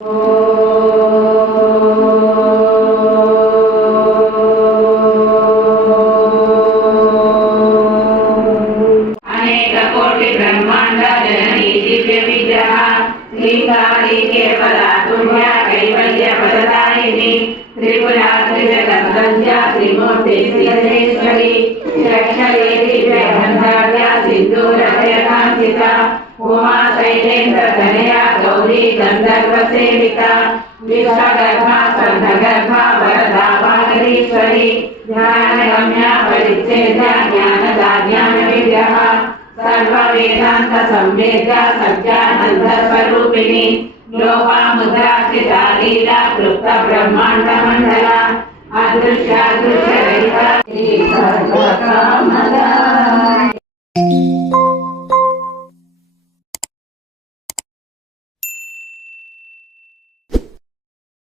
अनेक कोटि ब्रह्मांड जननी दिव्य विग्रह श्रीकाली केवला तुल्या कैवल्य पददायिनी त्रिपुरा त्रिजगद्वन्द्या त्रिमूर्ति श्रीधरेश्वरी चक्षरे दिव्य गन्धाढ्या सिन्दूरभयकान्तिता उमा शैलेन्द्र तनया गौरी गन्धर्व सेविता विश्वगर्भा स्वर्णगर्भा वरदा वागरीश्वरी ध्यानगम्या परिच्छेद्या ज्ञानदा ज्ञानविग्रह सर्ववेदान्त संवेद्या सत्यानन्द स्वरूपिणी लोपामुद्राक्षिता लीला क्लुप्त ब्रह्माण्ड मण्डला अदृश्यादृश्य रहिता